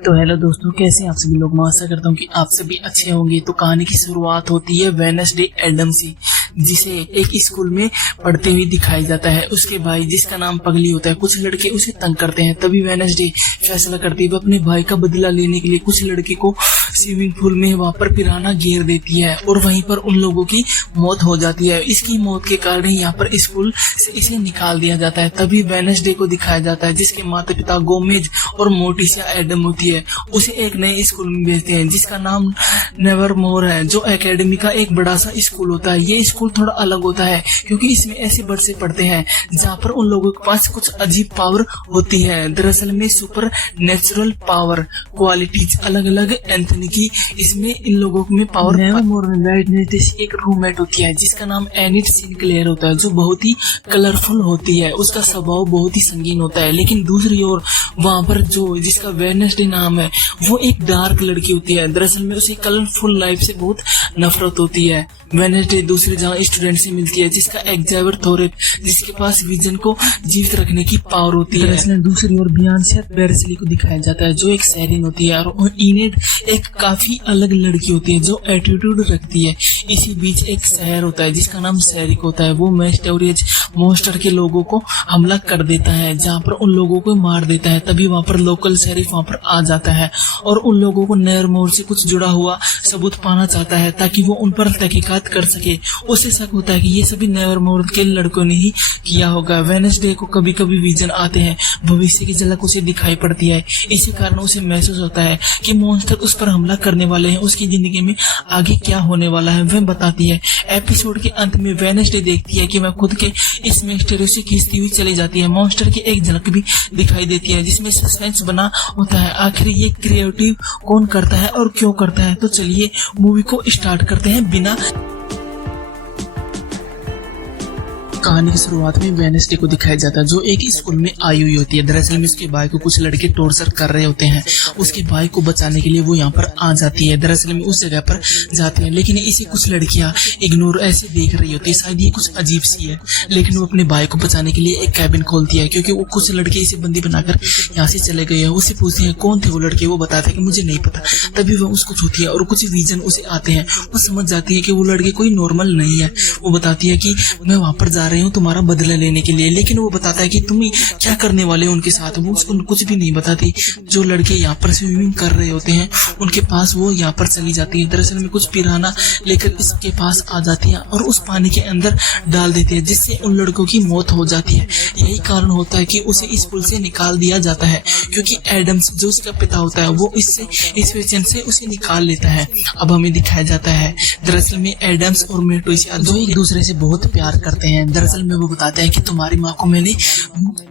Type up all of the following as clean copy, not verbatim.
तो हेलो दोस्तों, कैसे हैं आप सभी लोग। मैं आशा करता हूँ कि आप सभी अच्छे होंगे। तो कहानी की शुरुआत होती है वेडनेसडे एडम से, जिसे एक स्कूल में पढ़ते हुए दिखाया जाता है। उसके भाई जिसका नाम पगली होता है, कुछ लड़के उसे तंग करते हैं। तभी वेडनेसडे फैसला करती है वो अपने भाई का बदला लेने के लिए कुछ लड़के को स्विमिंग पूल में वहां पर पिराना घेर देती है और वहीं पर उन लोगों की मौत हो जाती है। इसकी मौत के कारण यहाँ पर स्कूल से इसे निकाल दिया जाता है। तभी वेडनेसडे को दिखाया जाता है जिसके माता पिता गोमेज और मोर्टिसिया एडम होती है। उसे एक नए स्कूल में भेजते हैं जिसका नाम नेवरमोर है, जो एकेडमी का एक बड़ा सा स्कूल होता है। ये स्कूल थोड़ा अलग होता है क्योंकि इसमें ऐसे बच्चे पढ़ते हैं जहाँ पर उन लोगों के पास कुछ अजीब पावर होती है। दरअसल में सुपर नेचुरल पावर क्वालिटीज अलग अलग एंथनी की इसमें इन लोगों में पावर। नेवरमोर में वेडनेसडे एक रूममेट होती है जिसका नाम एनिट सिनक्लेयर होता है, जो बहुत ही कलरफुल होती है। उसका स्वभाव बहुत ही संगीन होता है। लेकिन दूसरी ओर वहाँ पर जो जिसका वेडनेसडे नाम है वो एक डार्क लड़की होती है। दरअसल में उसे कलरफुल लाइफ से बहुत नफरत होती है। वेडनेसडे दूसरे जगह स्टूडेंट से मिलती है जिसका एक्जेवियर थोरेप, जिसके पास विजन को जीवित रखने की पावर होती है। दूसरी ओर बियॉन्से बेर्सली को दिखाया जाता है जो एक सैरिन होती है और इनेड एक काफी अलग लड़की होती है जो एटीट्यूड रखती है। इसी बीच एक शहर होता है जिसका नाम सैरिक होता है। वो मेस्टोरियज मॉन्स्टर के लोगों को हमला कर देता है, जहाँ पर उन लोगों को मार देता है। तभी वहाँ पर लोकल शेरिफ वहाँ पर आ जाता है और उन लोगों को नेवरमोर से कुछ जुड़ा हुआ सबूत पाना चाहता है ताकि वो उन पर तहकीकात कर सके। उसे शक होता है कि ये सभी नेवरमोर के लड़कों ने ही किया होगा। वेडनेसडे को कभी कभी विजन आते हैं, भविष्य की झलक उसे दिखाई पड़ती है। इसी कारण उसे महसूस होता है कि मॉन्स्टर उस पर हमला करने वाले हैं। उसकी जिंदगी में आगे क्या होने वाला है वह बताती है। एपिसोड के अंत में वेडनेसडे देखती है कि वह खुद के इस मिस्टरी से खींचती हुई चली जाती है। मॉन्स्टर की एक झलक भी दिखाई देती है जिसमें सस्पेंस बना होता है, आखिर ये क्रिएटिव कौन करता है और क्यों करता है। तो चलिए मूवी को स्टार्ट करते हैं बिना। कहानी की शुरुआत में वेडनेसडे को दिखाया जाता है जो एक स्कूल में आई हुई होती है। दरअसल में उसके भाई को कुछ लड़के टॉर्चर कर रहे होते हैं। उसके भाई को बचाने के लिए वो यहाँ पर आ जाती है। दरअसल में उस जगह पर जाती है, लेकिन इसे कुछ लड़कियां इग्नोर ऐसे देख रही होती है, शायद ये कुछ अजीब सी है। लेकिन वो अपने भाई को बचाने के लिए एक कैबिन खोलती है क्योंकि वो कुछ लड़के इसे बंदी बनाकर यहाँ से चले गए हैं। उसे पूछती है कौन थे वो लड़के, वो बताता है कि मुझे नहीं पता। तभी वो उसको छूती है और कुछ विजन उसे आते हैं। वो समझ जाती है कि वो लड़के कोई नॉर्मल नहीं है। वो बताती है कि मैं वहां पर जा रही हूँ तुम्हारा बदला लेने के लिए। लेकिन वो बताता है कि तुम क्या करने वाले हो उनके साथ। वो उसको कुछ भी नहीं बताती। जो लड़के यहाँ पर स्विमिंग कर रहे होते हैं उनके पास वो यहाँ पर चली जाती है। दरअसल में कुछ पिराना लेकर इसके पास आ जाती है और उस पानी के अंदर डाल देती है जिससे उन लड़कों की मौत हो जाती है। यही कारण होता है कि उसे इस पुल से निकाल दिया जाता है क्योंकि एडम्स जो उसका पिता होता है वो इससे इस वजह से उसे निकाल लेता है। अब हमें दिखाया जाता है दरअसल में एडम्स और मोर्टिसिया जो एक दूसरे से बहुत प्यार करते हैं। दरअसल में वो बताते हैं कि तुम्हारी माँ को मैंने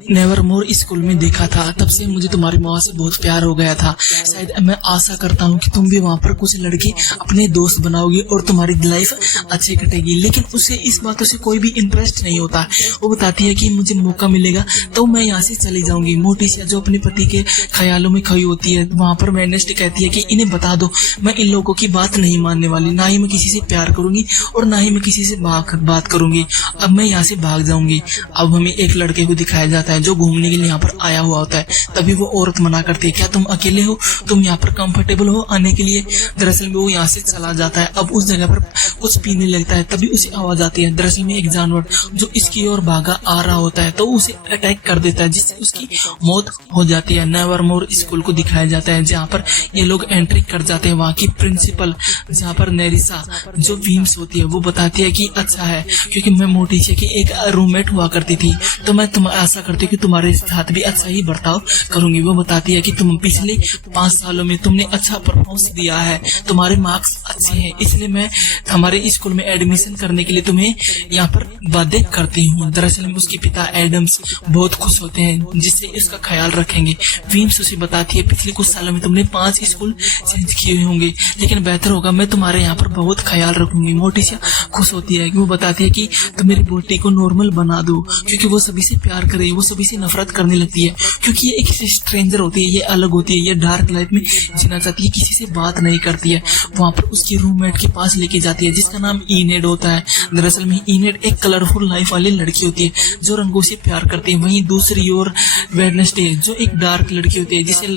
नेवरमोर स्कूल में देखा था, तब से मुझे तुम्हारी माँ से बहुत प्यार हो गया था। शायद मैं आशा करता हूँ कि तुम भी वहाँ पर कुछ लड़के अपने दोस्त बनाओगी और तुम्हारी लाइफ अच्छी कटेगी। लेकिन उसे इस बातों से कोई भी इंटरेस्ट नहीं होता। वो बताती है कि मुझे मौका मिलेगा तो मैं यहाँ से चली जाऊंगी। मोर्टिसिया जो अपने पति के ख्यालों में खोई होती है, वहाँ पर वेडनेसडे कहती है कि इन्हें बता दो मैं इन लोगों की बात नहीं मानने वाली, ना ही मैं किसी से प्यार करूंगी और ना ही मैं किसी से बात करूंगी। अब मैं यहाँ से भाग जाऊंगी। अब हमें एक लड़के को दिखाया जाता है जो घूमने के लिए यहाँ पर आया हुआ होता है। तभी वो औरत मना करती है, क्या तुम अकेले हो, तुम यहाँ पर कंफर्टेबल हो आने के लिए। दरअसल में वो यहाँ से चला जाता है। अब उस जगह पर कुछ पीने लगता है, तभी उसे आवाज आती है। दरअसल में एक जानवर जो इसकी ओर भागा आ रहा होता है तो उसे अटैक कर देता है जिससे उसकी मौत हो जाती है। नेवरमोर स्कूल को दिखाया जाता है जहाँ पर ये लोग एंट्री कर जाते हैं। वहाँ की प्रिंसिपल जहाँ पर नेरिसा जो वीम्स होती है वो बताती है कि अच्छा है क्योंकि मैं मोर्टिसिया की एक रूममेट हुआ करती थी तो मैं आशा करती हूँ कि तुम्हारे साथ भी अच्छा ही बर्ताव करूंगी। वो बताती है कि तुम पिछले 5 सालों में तुमने अच्छा परफॉर्मेंस दिया है, तुम्हारे मार्क्स अच्छे हैं, इसलिए मैं हमारे स्कूल में एडमिशन करने के लिए तुम्हें यहाँ पर बाध्य करती हूँ। दरअसल में उसके पिता एडम्स बहुत खुश होते हैं जिससे इसका ख्याल रखेंगे। वीम्स उसे बताती है पिछले कुछ सालों में तुमने 5 स्कूल चेंज किए होंगे, लेकिन बेहतर होगा मैं तुम्हारे यहाँ पर बहुत ख्याल रखूंगी। मोर्टिसिया खुश होती है कि वो बताती है कि तुम मेरी बेटी को नॉर्मल बना दो, क्योंकि वो सभी से प्यार करे, वो सभी से नफरत करने लगती है, क्योंकि ये एक स्ट्रेंजर होती है, ये अलग होती है, ये डार्क लाइफ में जीना चाहती है, किसी से बात नहीं करती है। वहां पर उसकी रूममेट के पास लेके जाती है जिसका नाम इनेड होता है। दरअसल में इनेड एक कलरफुल लाइफ वाली लड़की होती है जो रंगों से प्यार करती है। वहीं दूसरी ओर वेडनेसडे जो एक डार्क लड़की होती है जिसे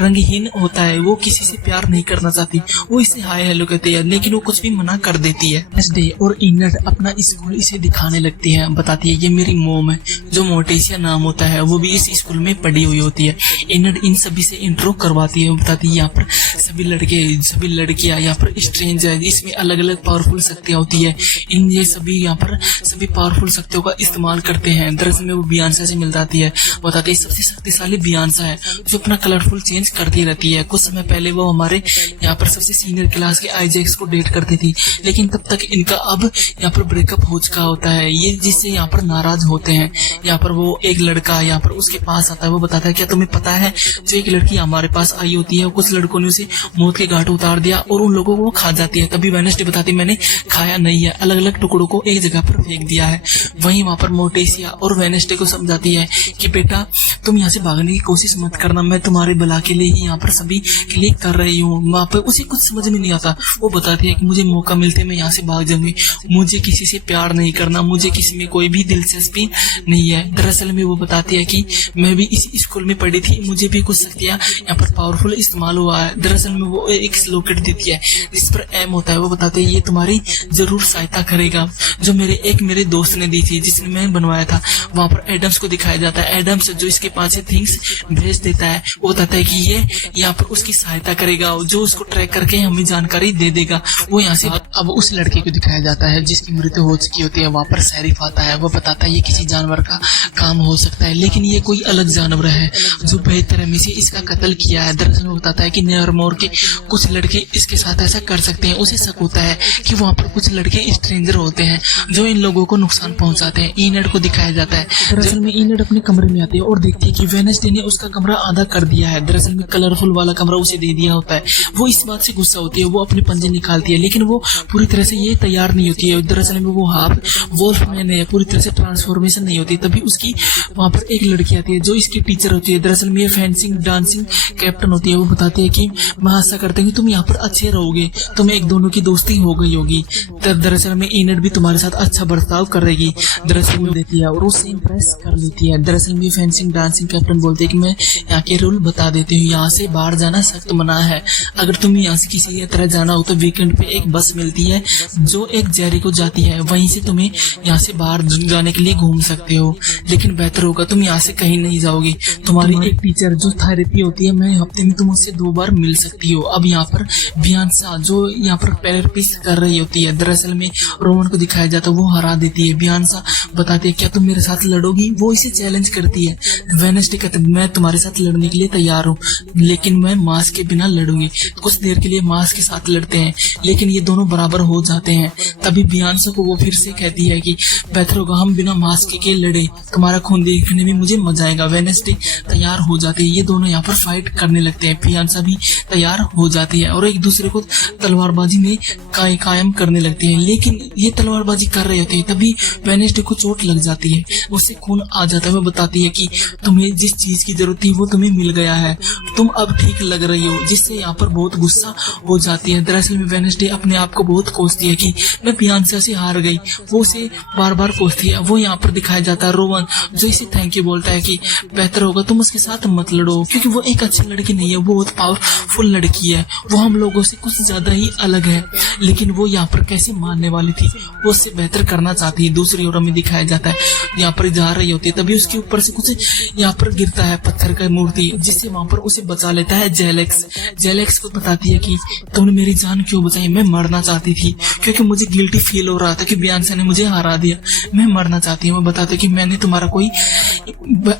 रंगहीन होता है, वो किसी से प्यार नहीं करना चाहती, वो इसे हाय हेलो कहती है, लेकिन वो कुछ भी मना कर देती है। वेडनेसडे और इनेड अपना स्कूल इसे दिखाने लगती है, बताती है ये मेरी मोम है जो मोर्टिसिया नाम होता है, वो भी इस स्कूल में पढ़ी हुई होती है। इनेड इन सभी से इंट्रो करवाती है, बताती है यहाँ पर सभी लड़के सभी लड़कियां यहाँ पर स्ट्रेंज है, इसमें अलग अलग पावरफुल शक्तियां होती है, इन ये सभी यहाँ पर सभी पावरफुल शक्तियों का इस्तेमाल करते हैं। दरअसल में वो बियांसा से मिल जाती है, बताती है सबसे शक्तिशाली बियांसा है जो अपना कलरफुल चेंज करती रहती है। कुछ समय पहले वो हमारे यहाँ पर सबसे सीनियर क्लास के आईजैक्स को डेट करती थी, लेकिन तब तक इनका अब यहाँ पर ब्रेकअप हो चुका होता है, ये जिससे यहाँ पर नाराज होते हैं। यहाँ पर वो एक लड़का यहाँ पर उसके पास आता है, वो बताता है क्या तुम्हें पता है जो एक लड़की हमारे पास आई होती है, कुछ लड़कों ने उसे मौत के घाट उतार दिया और उन लोगों को वो खा जाती है। तभी वेडनेसडे बताती मैंने खाया नहीं है, अलग अलग टुकड़ों को एक जगह पर फेंक दिया है। वहीं वहां पर मोर्टिसिया और वेडनेसडे को समझाती है कि बेटा तुम यहाँ से भागने की कोशिश मत करना, मैं तुम्हारे भला के लिए ही यहाँ पर सभी के लिए कर रही हूँ। वहां पर उसे कुछ समझ में नहीं आता, वो बताती है कि मुझे मौका मिलते मैं यहाँ से भाग जाऊंगी, मुझे किसी से प्यार नहीं करना, मुझे किसी में कोई भी दिलचस्पी नहीं है। दरअसल में वो बताती है कि मैं भी इसी स्कूल में पढ़ी थी, मुझे भी कुछ शक्तियां यहाँ पर पावरफुल इस्तेमाल हुआ है। दरअसल में वो एक लॉकेट देती है जिस पर एम होता है, वो बताते हैं ये तुम्हारी जरूर सहायता करेगा, जो मेरे दोस्त ने दी थी जिसने मैं बनवाया था। वहां पर एडम्स को दिखाया जाता है, एडम्स जो इसके पास से थिंग्स भेज देता है, वो बताता है कि ये यहाँ पर उसकी सहायता करेगा, जो उसको ट्रैक करके हमें जानकारी दे देगा। वो यहाँ से अब उस लड़के को दिखाया जाता है जिसकी मृत्यु हो चुकी होती है। वहां पर शरीफ आता है, वो बताता है ये किसी जानवर का काम हो सकता है, लेकिन ये कोई अलग जानवर है जो बेहतरमी से इसका कत्ल किया है। दरअसल वो बताता है कि नेवरमोर के कुछ लड़के इसके साथ ऐसा कर सकते हैं। उसे शक होता है कि वहाँ पर कुछ लड़के स्ट्रेंजर होते हैं जो इन लोगों को नुकसान पहुंचाते हैं। इनेड को दिखाया जाता है, दरअसल में इनेड अपने कमरे में आती है और देखती है कि वेडनेसडे ने उसका कमरा आधा कर दिया है। दरअसल में कलरफुल वाला कमरा उसे दे दिया होता है। वो इस बात से गुस्सा होती है, वो अपने पंजे निकालती है, लेकिन वो पूरी तरह से ये तैयार नहीं होती है। दरअसल में वो हाफ वोल्फ मैन है, पूरी तरह से ट्रांसफॉर्मेशन नहीं होती। तभी उसकी वहाँ पर एक लड़की आती है जो इसकी टीचर होती है। दरअसल में ये फेंसिंग डांसिंग कैप्टन होती है। वो बताती है कि मैं आशा करते हैं कि तुम यहाँ पर अच्छे रहोगे, तुम्हें एक दोनों की दोस्ती हो गई होगी, तब दरअसल में इनेड भी तुम्हारे साथ अच्छा बर्ताव कर रहेगी। दरअसल में देती है और उससे इम्प्रेस कर लेती है। दरअसल में फेंसिंग डांसिंग कैप्टन बोलते हैं कि मैं यहाँ के रूल बता देती हूँ, यहाँ से बाहर जाना सख्त मना है। अगर तुम यहाँ से किसी तरह जाना हो तो वीकेंड पे एक बस मिलती है जो एक जेरी को जाती है, वहीं से तुम्हें यहाँ से बाहर जाने के लिए घूम सकते हो, लेकिन बेहतर होगा तुम यहाँ से कहीं नहीं जाओगी। तुम्हारी एक टीचर जो थेरेपी होती है, मैं हफ्ते में तुम उससे 2 बार मिल सकती हो। अब यहाँ पर बियांसा जो यहाँ पर थेरेपिस्ट कर रही होती है, दरअसल में रोमन को दिखाया जाता है, वो हरा देती है। बियांसा बताती है क्या तुम मेरे साथ लड़ोगी, वो इसे चैलेंज करती है। वेडनेसडे कहते हैं मैं तुम्हारे साथ लड़ने के लिए तैयार हूँ, लेकिन मैं मास्क के बिना लड़ूंगी। कुछ देर के लिए मास्क के साथ लड़ते हैं, लेकिन ये दोनों बराबर हो जाते हैं। तभी बियांसा को वो फिर से कहती है कि बेहतर होगा हम बिना मास्क के लड़े, तुम्हारा खून देखने में मुझे मजा आएगा। वेडनेसडे तैयार हो जाती है, ये दोनों यहाँ पर फाइट करने लगते हैं। बियांसा भी तैयार हो जाती है और एक दूसरे को तलवारबाजी में कायम करने लगते हैं, लेकिन ये तलवारबाजी कर रहे होते हैं। तभी वेडनेसडे को चोट लग जाती है, उससे खून आ जाता है। वो बताती है कि तुम्हें जिस चीज की जरूरत थी वो तुम्हें मिल गया है, तुम अब ठीक लग रही हो, जिससे यहाँ पर बहुत गुस्सा हो जाती है। दरअसल में वेडनेसडे अपने आप को बहुत कोसती है कि मैं बियांसा से हार गई, वो उसे बार बार कोसती है। वो यहाँ पर दिखाया जाता है रोवन जो इसे थैंक यू बोलता है कि बेहतर होगा तुम उसके साथ मत लड़ो, क्योंकि वो एक अच्छी लड़की नहीं है, वो बहुत पावरफुल लड़की है, वो हम लोगों से कुछ ज्यादा ही अलग है, लेकिन वो यहाँ पर कैसे मानने वाली थी, वो उससे बेहतर करना चाहती है। दूसरी ओर हमें दिखाया जाता है यहाँ पर जा रही होती है, तभी उसके ऊपर से कुछ यहाँ पर गिरता है पत्थर का मूर्ति, जिससे वहां पर उसे बचा लेता है जेलेक्स। जेलेक्स को बताती है कि तुमने मेरी जान क्यों बचाई, मैं मरना चाहती थी क्योंकि मुझे गिल्टी फील हो रहा था कि बियांसा ने मुझे हरा दिया, मैं मरना चाहती हूँ। मैं बताती कि मैंने तुम्हारा कोई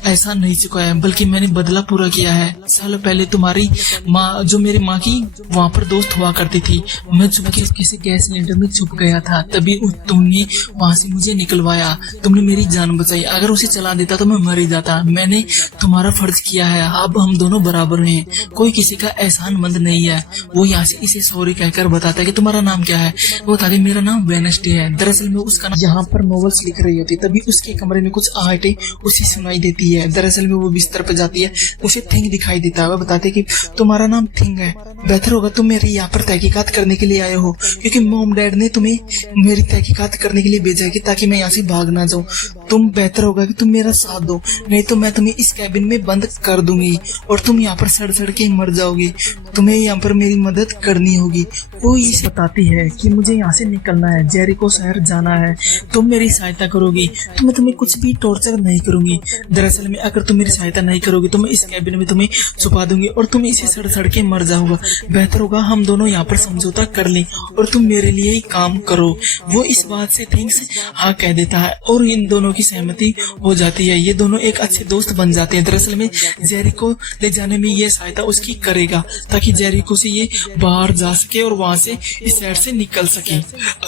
ऐसा नहीं चुकाया, बल्कि मैंने बदला पूरा किया है। सालों पहले तुम्हारी माँ जो मेरी माँ की वहां पर दोस्त हुआ करती थी, मैं चुपके किसी गैस सिलेंडर में छुप गया था, तभी तुमने वहाँ से मुझे निकलवाया, तुमने मेरी जान बचाई। अगर उसे चला देता तो मैं मर ही जाता। मैंने तुम्हारा फर्ज किया है, अब हम दोनों बराबर हैं, कोई किसी का एहसानमंद नहीं है। वो यहाँ से इसे सॉरी कहकर बताता है कि तुम्हारा नाम क्या है। वो बताते मेरा नाम वेडनेसडे है। दरअसल में उसका यहाँ पर नॉवेल्स लिख रही होती है, तभी उसके कमरे में कुछ आहटें उसे सुनाई देती है। दरअसल में वो बिस्तर पर जाती है, उसे थिंग दिखाई देता है। वो बताते कि तुम्हारा नाम थिंग है, बेहतर होगा तुम मेरी यहाँ पर तहकीकात करने के लिए आए हो, क्योंकि मॉम डैड ने तुम्हें मेरी तहकीकात करने के लिए भेजा है कि ताकि मैं यहाँ से भाग ना जाऊँ। तुम बेहतर होगा कि तुम मेरा साथ दो, नहीं तो मैं तुम्हें इस कैबिन में बंद कर दूंगी और तुम यहाँ पर सड़ सड़ के मर जाओगे। तुम्हें यहाँ पर मेरी मदद करनी होगी। वो इसे बताती है कि मुझे यहाँ से निकलना है, जेरिको शहर जाना है, तुम मेरी सहायता करोगी तो मैं तुम्हें कुछ भी टॉर्चर नहीं करूंगी। दरअसल में अगर तुम मेरी सहायता नहीं करोगी तो मैं इस कैबिन में तुम्हें छुपा दूंगी और तुम इसे सड़ सड़ के मर जाओगा। बेहतर होगा हम दोनों यहाँ पर समझौता कर लें और तुम मेरे लिए ही काम करो। वो इस बात से थिंग्स हाँ कह देता है और इन दोनों की सहमति हो जाती है। ये दोनों एक अच्छे दोस्त बन जाते हैं। दरअसल में जेरिको ले जाने में ये सहायता उसकी करेगा ताकि जेरिको से ये बाहर जा सके और वहां से इस शहर से निकल सके।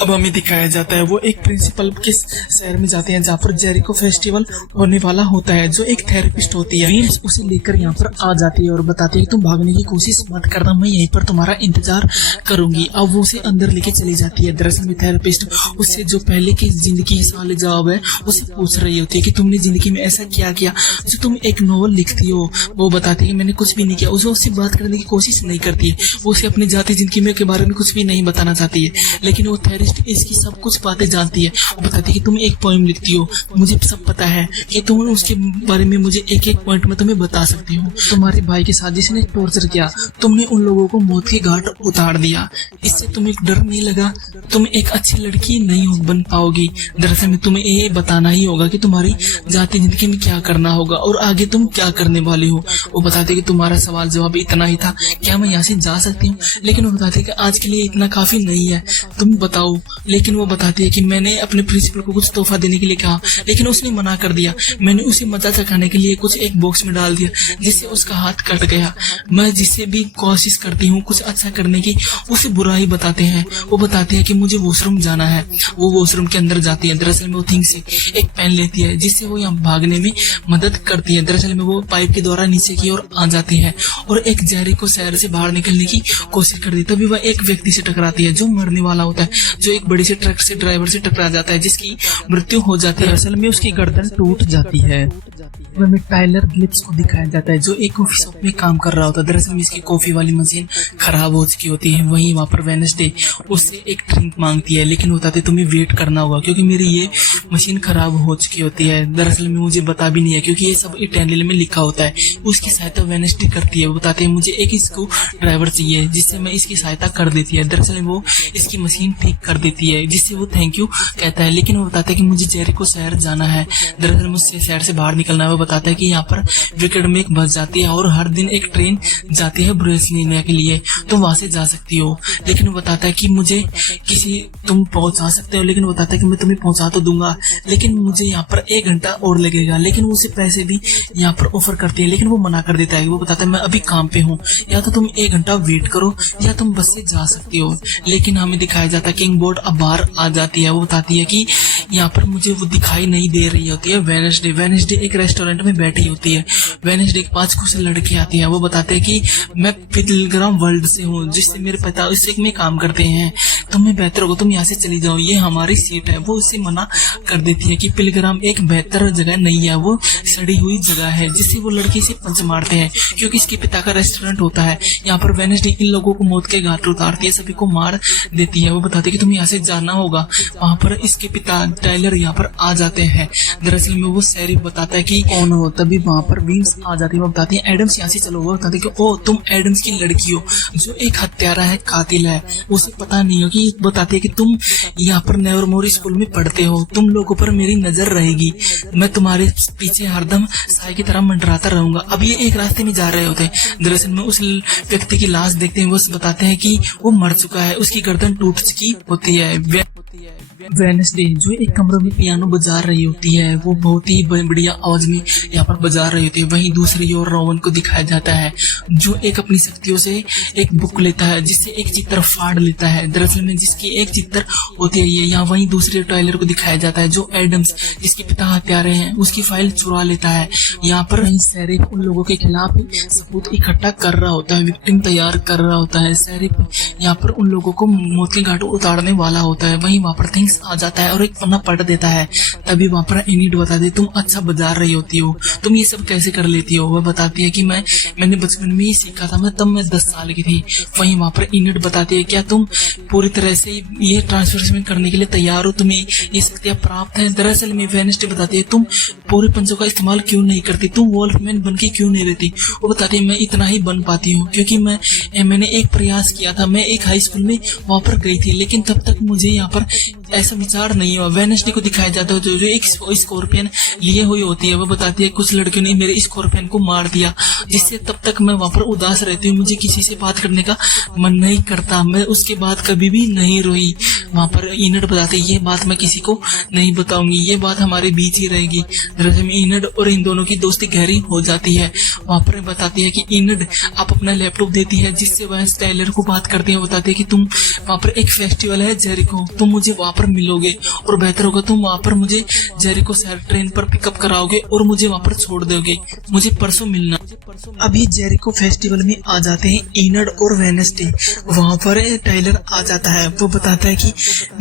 अब हमें दिखाया जाता है वो एक प्रिंसिपल के शहर में जाते हैं जहाँ पर जेरिको फेस्टिवल होने वाला होता है। जो एक थेरेपिस्ट होती है उसे लेकर यहाँ पर आ जाती है और बताती है कि तुम भागने की कोशिश मत करना, मैं यहीं पर तुम्हारा इंतजार करूंगी। अब वो उसे अंदर लेके चली जाती है। दरअसल में थेरेपिस्ट उससे जो पहले की जिंदगी सवाल जवाब है उसे पूछ रही होती है कि तुमने जिंदगी में ऐसा क्या किया जो तुम एक नॉवल लिखती हो। वो बताती है कि मैंने कुछ भी नहीं किया। उसे उससे बात करने की कोशिश नहीं करती है, वो उसे अपनी जाति जिंदगी में के बारे में कुछ भी नहीं बताना चाहती है, लेकिन वो थेरेपिस्ट इसकी सब कुछ बातें जानती है। वो बताती है कि तुम एक पोएम लिखती हो, मुझे सब पता है कि तुम उसके बारे में मुझे एक एक पॉइंट में तुम्हें बता सकती हूँ। तुम्हारे भाई के साथ जिसने टॉर्चर किया, तुमने उन लोगों को मौत के घाट उतार दिया, इससे तुम्हें डर नहीं लगा? तुम एक अच्छी लड़की नहीं बन पाओगी। दरअसल में तुम्हें ये बताना ही होगा कि तुम्हारी जाति जिंदगी में क्या करना होगा और आगे तुम क्या करने वाले हो। वो बताते कि तुम्हारा सवाल जवाब इतना ही था, क्या मैं यहाँ से जा सकती हूँ? लेकिन वो बताते कि आज के लिए इतना काफी नहीं है, तुम बताओ। लेकिन वो बताती है कि मैंने अपने प्रिंसिपल को कुछ तोहफा देने के लिए कहा, लेकिन उसने मना कर दिया। मैंने उसे मजा चखाने के लिए कुछ एक बॉक्स में डाल दिया जिससे उसका हाथ कट गया। मैं जिससे भी कोशिश करती हूँ कुछ अच्छा करने की, उसे बुरा ही बताते हैं। वो बताते हैं कि मुझे वॉशरूम जाना है। वो वॉशरूम के अंदर जाती है। दरअसल में वो थिंग से एक पेन लेती है जिससे वो यहाँ भागने में मदद करती है। दरअसल में वो पाइप के द्वारा नीचे की ओर आ जाती है और एक जेरिको शहर से बाहर निकलने की कोशिश करती है। तभी वह एक व्यक्ति से टकराती है जो मरने वाला होता है, जो एक बड़ी से ट्रक से ड्राइवर से टकरा जाता है जिसकी मृत्यु हो जाती है। असल में उसकी गर्दन टूट जाती है। वह टाइलर गिब्स को दिखाया जाता है जो एक कॉफी शॉप में काम कर रहा होता है। दरअसल में इसकी कॉफी वाली मशीन खराब हो चुकी होती है। वहीं वहाँ पर वेडनेसडे उससे एक ड्रिंक मांगती है, लेकिन बताते तुम्हें वेट करना होगा क्योंकि मेरी ये मशीन खराब हो चुकी होती है। दरअसल में मुझे बता भी नहीं है क्योंकि ये सब इटालियन में लिखा होता है। उसकी सहायता वेडनेसडे करती है। वो बताते हैं मुझे एक इसको ड्राइवर चाहिए जिससे मैं इसकी सहायता कर देती है। दरअसल में वो इसकी मशीन ठीक कर देती है जिससे वो थैंक यू कहता है। लेकिन वो बताता है कि मुझे जेरिको शहर जाना है। दरअसल मुझसे शहर से बाहर निकलना है। वो बताता है कि यहाँ पर विकेट में एक बस जाती है और हर दिन एक ट्रेन जाती है ब्रेसिलिया के लिए, तुम वहां से जा सकती हो। लेकिन वो बताता है कि मुझे तुम पहुंचा सकते हो, लेकिन वो बताता है कि मैं तुम्हें पहुंचा तो दूंगा, लेकिन मुझे यहाँ पर 1 घंटा और लगेगा। लेकिन वो उसे पैसे भी यहाँ पर ऑफर करती है, लेकिन वो मना कर देता है। वो बताता है मैं अभी काम पे हूँ, या तो तुम 1 घंटा वेट करो या तुम बस से जा सकती हो। लेकिन हमें दिखाया जाता है किंग बोर्ड अब बाहर आ जाती है। वो बताती है कि यहाँ पर मुझे वो दिखाई नहीं दे रही होती है वेडनेसडे एक रेस्टोरेंट में बैठी होती है। वेडनेसडे के पास कुछ लड़के आती है। वो बताते हैं कि मैं पिलग्राम वर्ल्ड से हूँ जिससे मेरे पिता इससे में काम करते हैं, तुम्हें बेहतर होगा तुम यहाँ से चली जाओ, ये हमारी सीट है। वो उससे मना कर देती है कि पिलग्राम एक बेहतर जगह नहीं है, वो सड़ी हुई जगह है, जिससे वो लड़के से पंच मारते हैं क्योंकि इसके पिता का रेस्टोरेंट होता है। यहाँ पर वेडनेसडे इन लोगों को मौत के घाट उतारती है, सभी को मार देती है। वो बताते कि तुम्हें यहाँ से जाना होगा। वहाँ पर इसके पिता टाइलर यहाँ पर आ जाते हैं। दरअसल में वो शेरिफ बताता है कि कौन हो, तभी वहाँ पर विंग्स आ जाती है। वो बताती है एडम्स यहाँ से चलो। वो बताते कि ओ तुम एडम्स की लड़की हो जो एक हत्यारा है, कातिल है, उसे पता नहीं हो। कि बताती है कि तुम यहाँ पर नेवरमोर स्कूल में पढ़ते हो, तुम लोगों पर मेरी नजर रहेगी, मैं तुम्हारे पीछे हरदम साय की तरह मंडराता रहूंगा। अब ये एक रास्ते में जा रहे होते हैं। दरअसल में उस व्यक्ति की लाश देखते हैं। वो बताते हैं कि वो मर चुका है, उसकी गर्दन टूट चुकी होती है। वेडनेसडे जो एक कमरे में पियानो बजा रही होती है, वो बहुत ही बढ़िया आवाज में यहाँ पर बजा रही होती है। वहीं दूसरी ओर रोवन को दिखाया जाता है जो एक अपनी शक्तियों से एक बुक लेता है जिससे एक चित्र फाड़ लेता है। दरअसल में जिसकी एक चित्र होती है ये। यहाँ वहीं दूसरे टाइलर को दिखाया जाता है जो एडम्स जिसके पिता हत्यारे हैं उसकी फाइल चुरा लेता है। यहाँ पर वहीं शेरिफ उन लोगों के खिलाफ सबूत इकट्ठा कर रहा होता है, विक्टिम तैयार कर रहा होता है। शेरिफ यहाँ पर उन लोगों को मौत के घाटों उतारने वाला होता है। वहीं वहां पर थिंग्स आ जाता है और एक पन्ना पढ़ देता है। तभी वहां पर एनिड बता दे, तुम अच्छा बजा रही होती हो, तुम ये सब कैसे कर लेती हो। वह बताती है कि मैंने बचपन में ही सीखा था, मैं 10 साल की थी। वहीं वहां पर एनिड बताती है, क्या तुम पूरी तरह से ये ट्रांसफॉर्मेशन करने के लिए तैयार हो, तुम्हें ये शक्तियां प्राप्त है। दरअसल में वेडनेसडे बताती है, तुम पूरे पंचों का इस्तेमाल क्यों नहीं करती, तुम वॉल्फमैन बन के क्यों नहीं रहती। वो बताती है, मैं इतना ही बन पाती हूँ क्योंकि मैंने एक प्रयास किया था, मैं एक हाई स्कूल में वहां पर गई थी, लेकिन तब तक मुझे यहाँ पर ऐसा विचार नहीं हुआ। वेडनेसडे को दिखाया जाता है जो एक स्कॉर्पियन लिए हुई होती है। वो बताती है, कुछ लड़कियों ने मेरे स्कॉर्पियन को मार दिया, जिससे तब तक मैं वहां पर उदास रहती हूँ, मुझे किसी से बात करने का मन नहीं करता। मैं उसके बाद कभी भी नहीं रोई। वहां पर एनिड बताते, ये बात मैं किसी को नहीं बताऊंगी, ये बात हमारे बीच ही रहेगी। दरअसल में एनिड और इन दोनों की दोस्ती गहरी हो जाती है। वहां पर बताती है कि एनिड आप अपना लैपटॉप देती है जिससे वह टाइलर को बात करते हैं। बताते हैं कि तुम वहां पर एक फेस्टिवल है जेरिको, तुम मुझे वहां पर मिलोगे और बेहतर होगा तुम वहां पर मुझे जेरिको शहर ट्रेन पर पिकअप कराओगे और मुझे वहां पर छोड़ दोगे, मुझे परसों मिलना। अभी जेरिको फेस्टिवल में आ जाते हैं एनिड और वेडनेसडे। वहां पर टाइलर आ जाता है। वो बताता है कि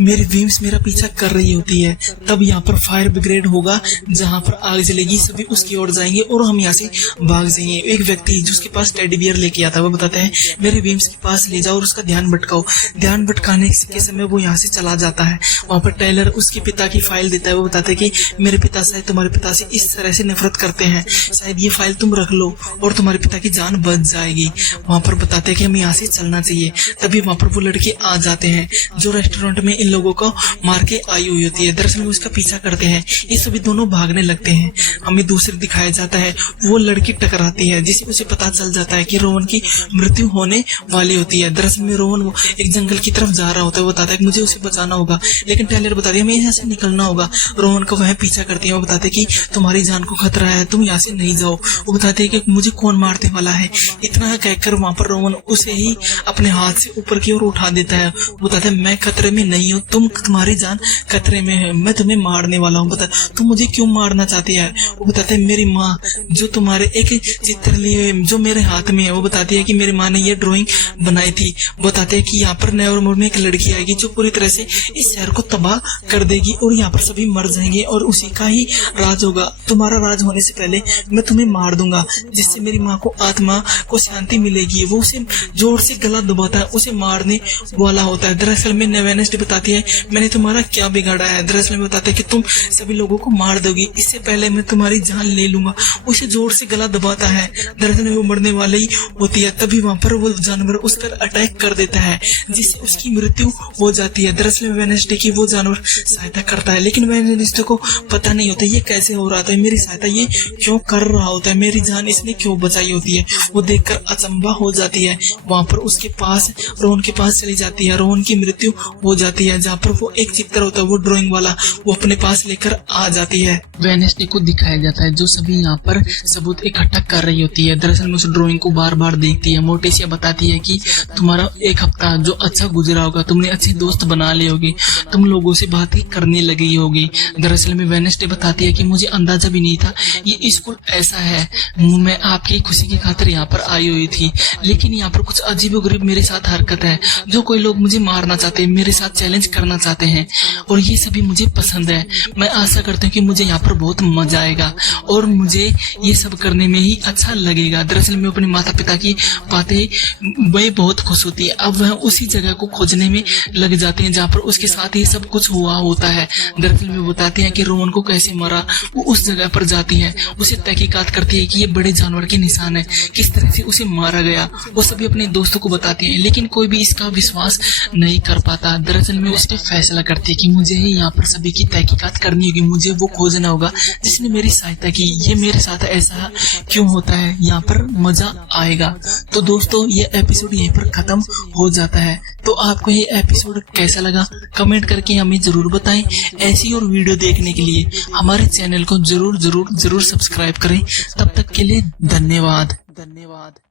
मेरी वीम्स मेरा पीछा कर रही होती है। तब यहाँ पर फायर ब्रिगेड होगा, जहाँ पर आग जलेगी, सभी उसकी ओर जाएंगे और हम यहाँ से भाग जाएंगे। एक व्यक्ति जिसके पास टेडी बियर लेके आता है वो बताता है, मेरे वीम्स के पास ले जाओ और उसका ध्यान भटकाओ। ध्यान भटकाने के समय वो यहाँ से चला जाता है। वहाँ पर टाइलर उसके पिता की फाइल देता है। वो बताता है कि मेरे पिता शायद तुम्हारे पिता से इस तरह से नफरत करते हैं, शायद ये फाइल तुम रख लो और तुम्हारे पिता की जान बच जाएगी। वहाँ पर बताते हैं कि हमें यहाँ से चलना चाहिए। तभी वहाँ पर वो लड़के आ जाते हैं जो रेस्टोरेंट में इन लोगों को मार के आई हुई होती है। दरअसल में उसका पीछा करते हैं, ये सभी दोनों भागने लगते हैं। हमें दूसरे दिखाया जाता है, वो लड़की टकराती है जिससे उसे पता चल जाता है कि रोहन की मृत्यु होने वाली होती है। दरअसल में रोहन वो एक जंगल की तरफ जा रहा होता है। वो बताता है कि मुझे उसे बचाना होगा, लेकिन टाइलर बताती है हमें यहाँ से निकलना होगा। रोहन को वह पीछा करती है। वो बताते हैं कि तुम्हारी जान को खतरा है, तुम यहाँ से नहीं जाओ। वो बताते हैं कि मुझे कौन मारने वाला है। इतना कहकर वहां पर रोहन उसे ही अपने हाथ से ऊपर की ओर उठा देता है। वो बताता है, मैं खतरे में नहीं हूँ, तुम्हारी जान खतरे में है, मैं तुम्हें मारने वाला हूँ। बता तुम मुझे क्यों मारना चाहती है। वो बताते हैं, मेरी माँ जो तुम्हारे एक चित्र लिए जो मेरे हाथ में है। वो बताती है कि मेरी माँ ने ये ड्राइंग बनाई थी। बताते हैं कि यहाँ पर नए मोड़ में एक लड़की आएगी जो पूरी तरह से इस शहर को तबाह कर देगी और यहाँ पर सभी मर जाएंगे और उसी का ही राज होगा। तुम्हारा राज होने से पहले मैं तुम्हें मार दूंगा, जिससे मेरी माँ को आत्मा को शांति मिलेगी। वो उसे जोर से गला दबाता है, उसे मारने वाला होता है। दरअसल में वेडनेसडे बताती है, मैंने तुम्हारा क्या बिगाड़ा है। दरअसल में बताते हैं कि तुम सभी लोगों को मार दोगी, इससे पहले मैं तुम्हारी जान ले लूंगा। उसे जोर से गला दबाता है। दरअसल में वो मरने वाली ही होती है। तभी वहां पर वो जानवर उस पर अटैक कर देता है जिससे उसकी मृत्यु हो जाती है। दरअसल में वेडनेसडे की वो जानवर सहायता करता है, लेकिन वेडनेसडे को पता नहीं होता ये कैसे हो रहा था, मेरी सहायता ये क्यों कर रहा होता है, मेरी जान इसने क्यों बचाई होती है। वो देखकर अचंभा हो जाती है। वहां पर उसके पास रोहन के पास चली जाती है। रोहन की मृत्यु हो जाती है। जहाँ पर वो एक चित्र होता है वो ड्राइंग वाला वो अपने पास लेकर आ जाती है। वेडनेसडे को दिखाया जाता है जो सभी यहाँ पर सबूत इकट्ठा कर रही होती है। दरअसल में उस ड्राइंग को बार बार देखती है। मोर्टिसिया बताती है कि तुम्हारा एक हफ्ता जो अच्छा गुजरा होगा, तुमने अच्छे दोस्त बना लिए होगे, तुम लोगों से बातें करने लगी होगी। दरअसल में वेडनेसडे बताती है कि मुझे अंदाजा भी नहीं था ये स्कूल ऐसा है, मैं आपकी खुशी की खातिर यहाँ पर आई हुई थी, लेकिन यहाँ पर कुछ अजीबोगरीब मेरे साथ हरकत है। जो कोई लोग मुझे मारना चाहते हैं, मेरे साथ चैलेंज करना चाहते हैं और ये सभी मुझे पसंद है। मैं आशा करती हूँ कि मुझे यहाँ पर बहुत मजा आएगा और मुझे ये सब करने में ही अच्छा लगेगा। दरअसल में अपने माता पिता की बातें वह बहुत खुश होती है। अब वह उसी जगह को खोजने में लग जाते हैं जहाँ पर उसके साथ ये सब कुछ हुआ होता है। दरअसल में बताते हैं कि रोहन को कैसे मारा। वो उस जगह पर जाती है, उसे तहकीकात करती है कि ये बड़े जानवर के निशान है, किस तरह से उसे मारा गया। वो सभी अपने दोस्तों को बताती है, लेकिन कोई भी इसका विश्वास नहीं कर पाता। दरअसल में उसने फैसला करती है कि मुझे ही यहाँ पर सभी की तहकीकात करनी होगी, मुझे वो खोजना होगा जिसने मेरी सहायता की। ये मेरे साथ ऐसा क्यों होता है, यहाँ पर मजा आएगा। तो दोस्तों ये एपिसोड यहीं पर खत्म हो जाता है। तो आपको ये एपिसोड कैसा लगा कमेंट कमेंट करके हमें जरूर बताएं। ऐसी और वीडियो देखने के लिए हमारे चैनल को जरूर सब्सक्राइब करें। तब तक के लिए धन्यवाद।